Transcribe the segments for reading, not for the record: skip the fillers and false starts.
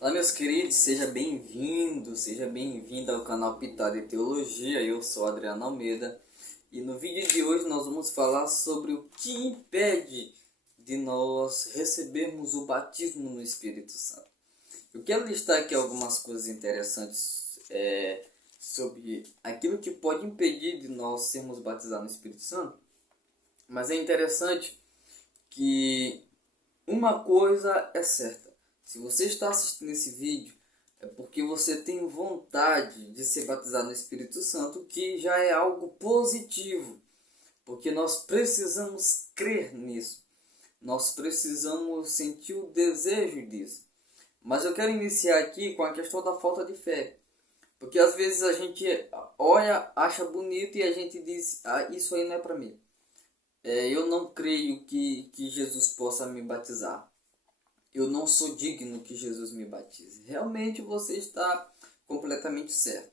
Olá, meus queridos, seja bem-vindo ao canal Pitada e Teologia. Eu sou Adriano Almeida e no vídeo de hoje nós vamos falar sobre o que impede de nós recebermos o batismo no Espírito Santo. Eu quero listar aqui algumas coisas interessantes sobre aquilo que pode impedir de nós sermos batizados no Espírito Santo, mas é interessante que uma coisa é certa. Se você está assistindo esse vídeo, é porque você tem vontade de ser batizado no Espírito Santo, que já é algo positivo. Porque nós precisamos crer nisso. Nós precisamos sentir o desejo disso. Mas eu quero iniciar aqui com a questão da falta de fé. Porque às vezes a gente olha, acha bonito e a gente diz, isso aí não é para mim. Eu não creio que Jesus possa me batizar. Eu não sou digno que Jesus me batize. Realmente você está completamente certo.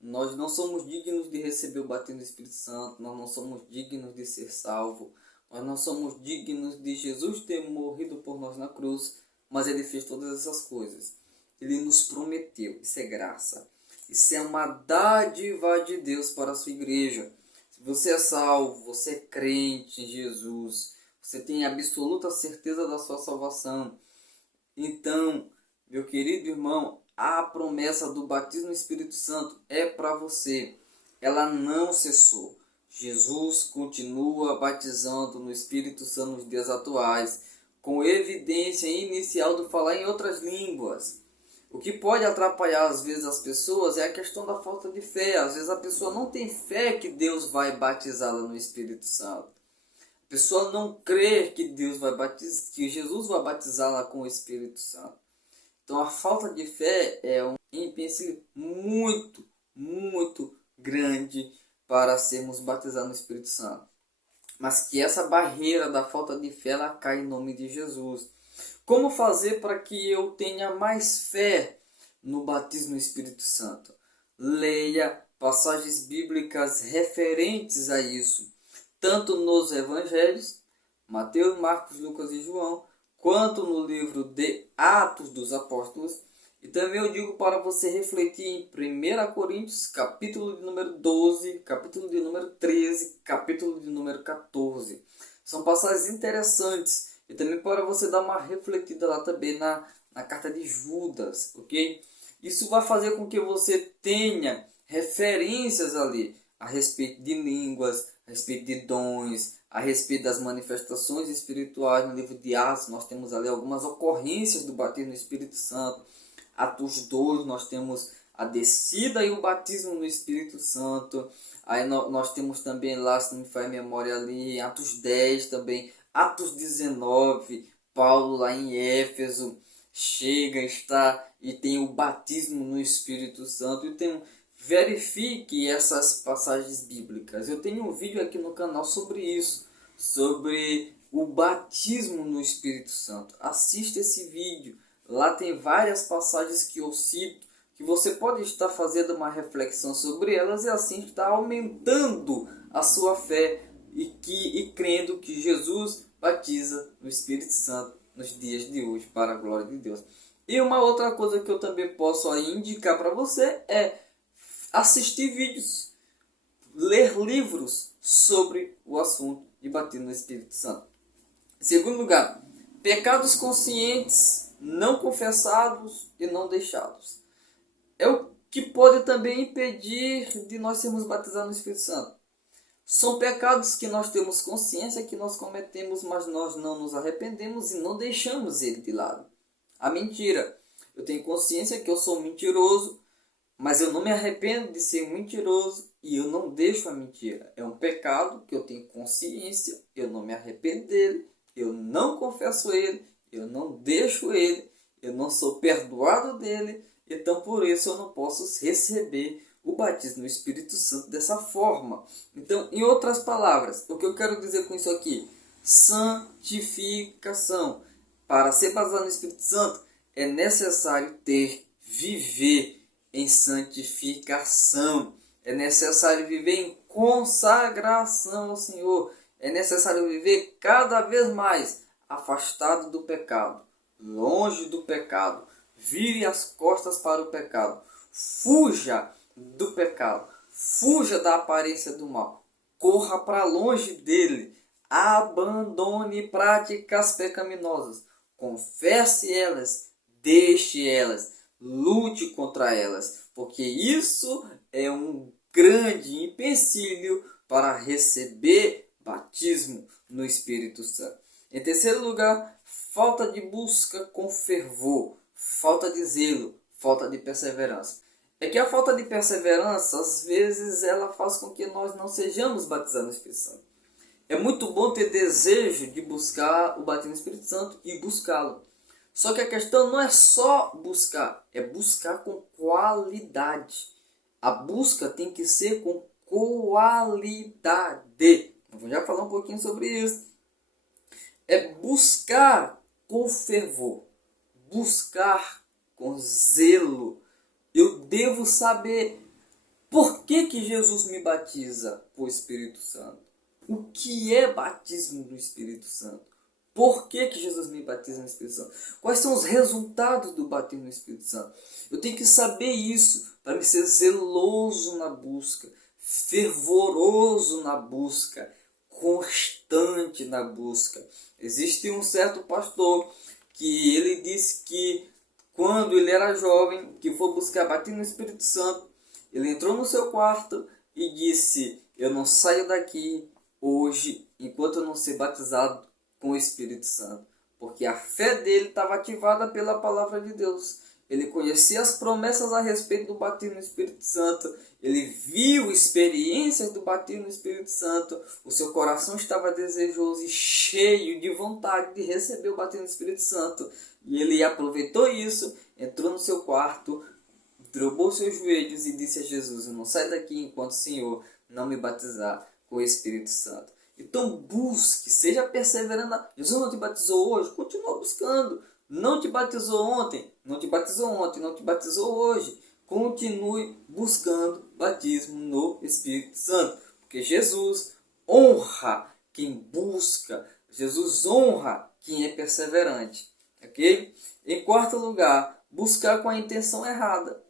Nós não somos dignos de receber o batismo do Espírito Santo. Nós não somos dignos de ser salvo. Nós não somos dignos de Jesus ter morrido por nós na cruz. Mas Ele fez todas essas coisas. Ele nos prometeu. Isso é graça. Isso é uma dádiva de Deus para a sua igreja. Se você é salvo, você é crente em Jesus, você tem absoluta certeza da sua salvação. Então, meu querido irmão, a promessa do batismo no Espírito Santo é para você. Ela não cessou. Jesus continua batizando no Espírito Santo nos dias atuais, com evidência inicial do falar em outras línguas. O que pode atrapalhar às vezes as pessoas é a questão da falta de fé. Às vezes a pessoa não tem fé que Deus vai batizá-la no Espírito Santo. A pessoa não crê que Deus vai batizar, que Jesus vai batizá-la com o Espírito Santo. Então a falta de fé é um empecilho muito grande para sermos batizados no Espírito Santo. Mas que essa barreira da falta de fé ela cai em nome de Jesus. Como fazer para que eu tenha mais fé no batismo no Espírito Santo? Leia passagens bíblicas referentes a isso, tanto nos evangelhos, Mateus, Marcos, Lucas e João, quanto no livro de Atos dos Apóstolos. E também eu digo para você refletir em 1 Coríntios, capítulo de número 12, capítulo de número 13, capítulo de número 14. São passagens interessantes. E também para você dar uma refletida lá também na carta de Judas, ok? Isso vai fazer com que você tenha referências ali a respeito de línguas, a respeito de dons, a respeito das manifestações espirituais. No livro de Atos nós temos ali algumas ocorrências do batismo no Espírito Santo. Atos 2 nós temos a descida e o batismo no Espírito Santo. Aí nós temos também lá, se não me falha a memória ali, Atos 10 também. Atos 19, Paulo lá em Éfeso chega, está e tem o batismo no Espírito Santo. Então, verifique essas passagens bíblicas. Eu tenho um vídeo aqui no canal sobre isso, sobre o batismo no Espírito Santo. Assista esse vídeo. Lá tem várias passagens que eu cito, que você pode estar fazendo uma reflexão sobre elas e assim estar aumentando a sua fé e crendo que Jesus batiza no Espírito Santo nos dias de hoje, para a glória de Deus. E uma outra coisa que eu também posso aí indicar para você é assistir vídeos, ler livros sobre o assunto de batismo no Espírito Santo. Em segundo lugar, pecados conscientes, não confessados e não deixados. É o que pode também impedir de nós sermos batizados no Espírito Santo. São pecados que nós temos consciência que nós cometemos, mas nós não nos arrependemos e não deixamos ele de lado. A mentira. Eu tenho consciência que eu sou mentiroso, mas eu não me arrependo de ser mentiroso e eu não deixo a mentira. É um pecado que eu tenho consciência, eu não me arrependo dele, eu não confesso ele, eu não deixo ele, eu não sou perdoado dele, então por isso eu não posso receber o batismo no Espírito Santo dessa forma. Então, em outras palavras, o que eu quero dizer com isso aqui? Santificação. Para ser batizado no Espírito Santo, é necessário viver em santificação. É necessário viver em consagração ao Senhor. É necessário viver cada vez mais afastado do pecado, longe do pecado, Vire as costas para o pecado. Fuja do pecado. Fuja da aparência do mal. Corra para longe dele. Abandone práticas pecaminosas. Confesse elas. Deixe elas. Lute contra elas. Porque isso é um grande empecilho para receber batismo no Espírito Santo. Em terceiro lugar, falta de busca com fervor, falta de zelo, falta de perseverança. É que a falta de perseverança, às vezes, ela faz com que nós não sejamos batizados no Espírito Santo. É muito bom ter desejo de buscar o batismo no Espírito Santo e buscá-lo. Só que a questão não é só buscar, é buscar com qualidade. A busca tem que ser com qualidade. Eu vou já falar um pouquinho sobre isso. É buscar com fervor, buscar com zelo. Eu devo saber por que Jesus me batiza com o Espírito Santo. O que é batismo do Espírito Santo? Por que Jesus me batiza no Espírito Santo? Quais são os resultados do batismo no Espírito Santo? Eu tenho que saber isso para me ser zeloso na busca, fervoroso na busca, constante na busca. Existe um certo pastor que ele disse que quando ele era jovem, que foi buscar batismo no Espírito Santo, ele entrou no seu quarto e disse: eu não saio daqui hoje enquanto eu não ser batizado com o Espírito Santo, porque a fé dele estava ativada pela palavra de Deus. Ele conhecia as promessas a respeito do batismo no Espírito Santo. Ele viu experiências do batismo no Espírito Santo. O seu coração estava desejoso e cheio de vontade de receber o batismo no Espírito Santo. E ele aproveitou isso, entrou no seu quarto, dobrou seus joelhos e disse a Jesus: eu não saio daqui enquanto o Senhor não me batizar com o Espírito Santo. Então busque, seja perseverando. Jesus não te batizou hoje? Continua buscando. Não te batizou ontem? Não te batizou ontem, não te batizou hoje. Continue buscando batismo no Espírito Santo. Porque Jesus honra quem busca. Jesus honra quem é perseverante. Ok? Em quarto lugar, buscar com a intenção errada.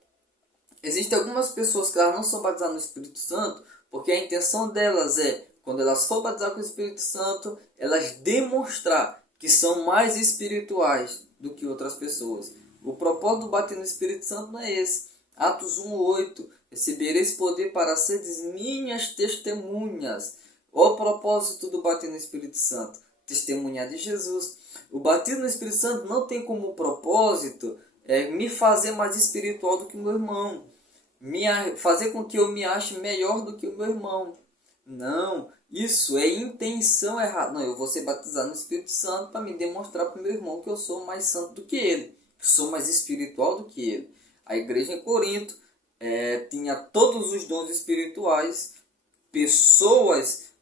Existem algumas pessoas que elas não são batizadas no Espírito Santo porque a intenção delas é, quando elas for batizar com o Espírito Santo, elas demonstrar que são mais espirituais do que outras pessoas. O propósito do batismo no Espírito Santo não é esse. Atos 1:8, recebereis poder para seres minhas testemunhas. O propósito do batismo no Espírito Santo, testemunhar de Jesus. O batismo no Espírito Santo não tem como propósito me fazer mais espiritual do que o meu irmão, fazer com que eu me ache melhor do que o meu irmão. Não, isso é intenção errada. Não, eu vou ser batizado no Espírito Santo para me demonstrar para o meu irmão que eu sou mais santo do que ele, que sou mais espiritual do que ele. A igreja em Corinto tinha todos os dons espirituais,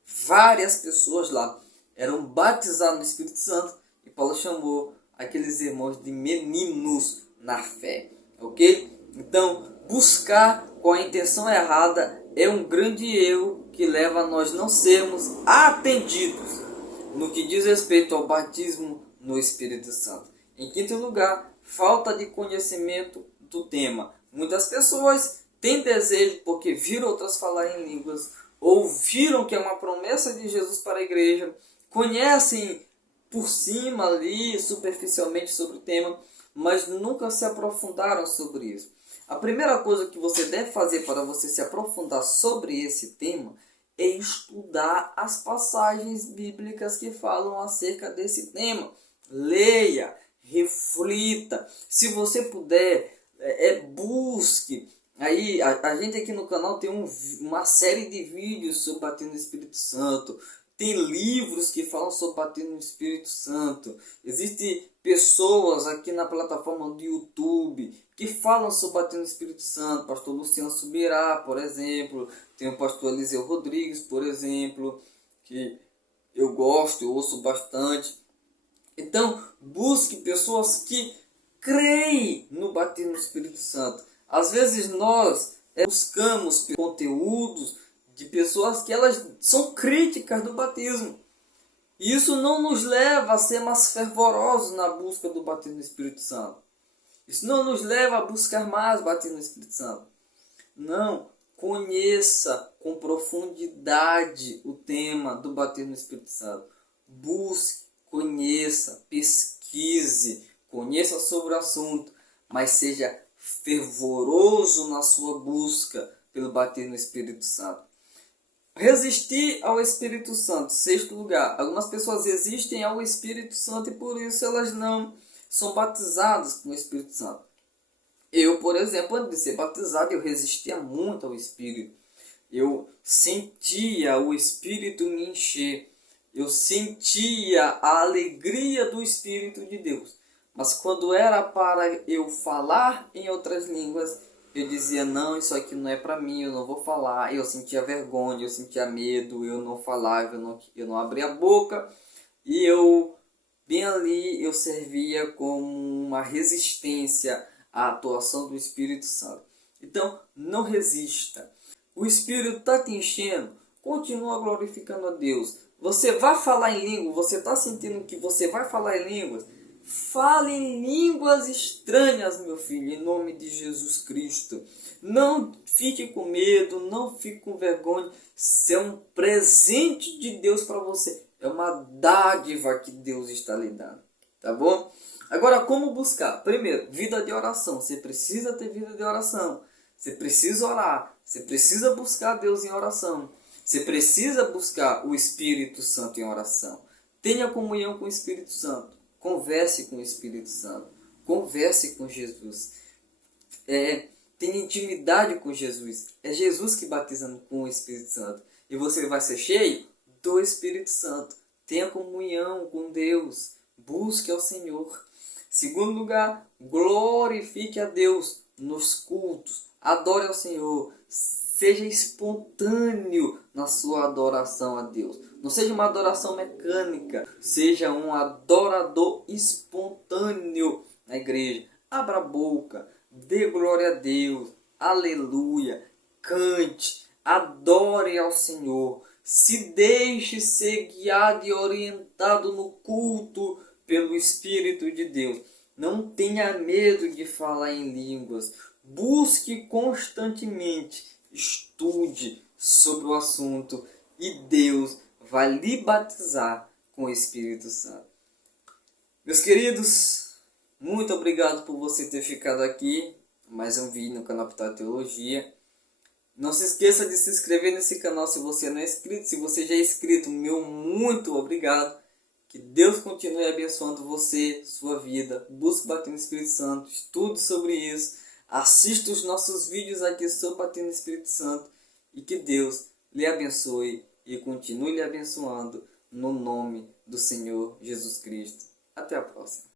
várias pessoas lá eram batizadas no Espírito Santo, e Paulo chamou aqueles irmãos de meninos na fé, ok? Então, buscar com a intenção errada é um grande erro que leva a nós não sermos atendidos no que diz respeito ao batismo no Espírito Santo. Em quinto lugar, falta de conhecimento do tema. Muitas pessoas têm desejo porque viram outras falar em línguas, ouviram que é uma promessa de Jesus para a igreja, conhecem por cima ali, superficialmente sobre o tema, mas nunca se aprofundaram sobre isso. A primeira coisa que você deve fazer para você se aprofundar sobre esse tema é estudar as passagens bíblicas que falam acerca desse tema. Leia, reflita. Se você puder, busque. Aí, a gente aqui no canal tem uma série de vídeos sobre batismo no Espírito Santo. Tem livros que falam sobre batismo no Espírito Santo. Existem pessoas aqui na plataforma do YouTube que falam sobre batismo no Espírito Santo. Pastor Luciano Subirá, por exemplo. Tem o pastor Eliseu Rodrigues, por exemplo, que eu gosto, eu ouço bastante. Então, busque pessoas que creem no batismo no Espírito Santo. Às vezes nós buscamos conteúdos de pessoas que elas são críticas do batismo. E isso não nos leva a ser mais fervorosos na busca do batismo do Espírito Santo. Isso não nos leva a buscar mais batismo no Espírito Santo. Não, conheça com profundidade o tema do batismo no Espírito Santo. Busque, conheça, pesquise, conheça sobre o assunto, mas seja fervoroso na sua busca pelo batismo no Espírito Santo. Resistir ao Espírito Santo. Sexto lugar, algumas pessoas resistem ao Espírito Santo e por isso elas não são batizadas com o Espírito Santo. Eu, por exemplo, antes de ser batizado, eu resistia muito ao Espírito. Eu sentia o Espírito me encher. Eu sentia a alegria do Espírito de Deus. Mas quando era para eu falar em outras línguas, eu dizia, não, isso aqui não é para mim, eu não vou falar. Eu sentia vergonha, eu sentia medo, eu não falava, eu não abria a boca. E eu, bem ali, eu servia como uma resistência à atuação do Espírito Santo. Então, não resista. O Espírito está te enchendo, continua glorificando a Deus. Você vai falar em língua, você está sentindo que você vai falar em línguas? Fale em línguas estranhas, meu filho, em nome de Jesus Cristo. Não fique com medo, não fique com vergonha. Isso é um presente de Deus para você. É uma dádiva que Deus está lhe dando. Tá bom? Agora, como buscar? Primeiro, vida de oração. Você precisa ter vida de oração. Você precisa orar. Você precisa buscar Deus em oração. Você precisa buscar o Espírito Santo em oração. Tenha comunhão com o Espírito Santo. Converse com o Espírito Santo. Converse com Jesus. Tenha intimidade com Jesus. É Jesus que batiza com o Espírito Santo. E você vai ser cheio do Espírito Santo. Tenha comunhão com Deus. Busque ao Senhor. Segundo lugar, glorifique a Deus nos cultos. Adore ao Senhor. Seja espontâneo na sua adoração a Deus. Não seja uma adoração mecânica. Seja um adorador espontâneo na igreja. Abra a boca. Dê glória a Deus. Aleluia. Cante. Adore ao Senhor. Se deixe ser guiado e orientado no culto pelo Espírito de Deus. Não tenha medo de falar em línguas. Busque constantemente. Estude sobre o assunto e Deus vai lhe batizar com o Espírito Santo. Meus queridos, muito obrigado por você ter ficado aqui. Mais um vídeo no canal Pitar Teologia. Não se esqueça de se inscrever nesse canal se você não é inscrito. Se você já é inscrito, meu muito obrigado. Que Deus continue abençoando você, sua vida. Busque bater no Espírito Santo. Estude sobre isso. Assista os nossos vídeos aqui sobre bater no Espírito Santo. E que Deus lhe abençoe e continue lhe abençoando no nome do Senhor Jesus Cristo. Até a próxima.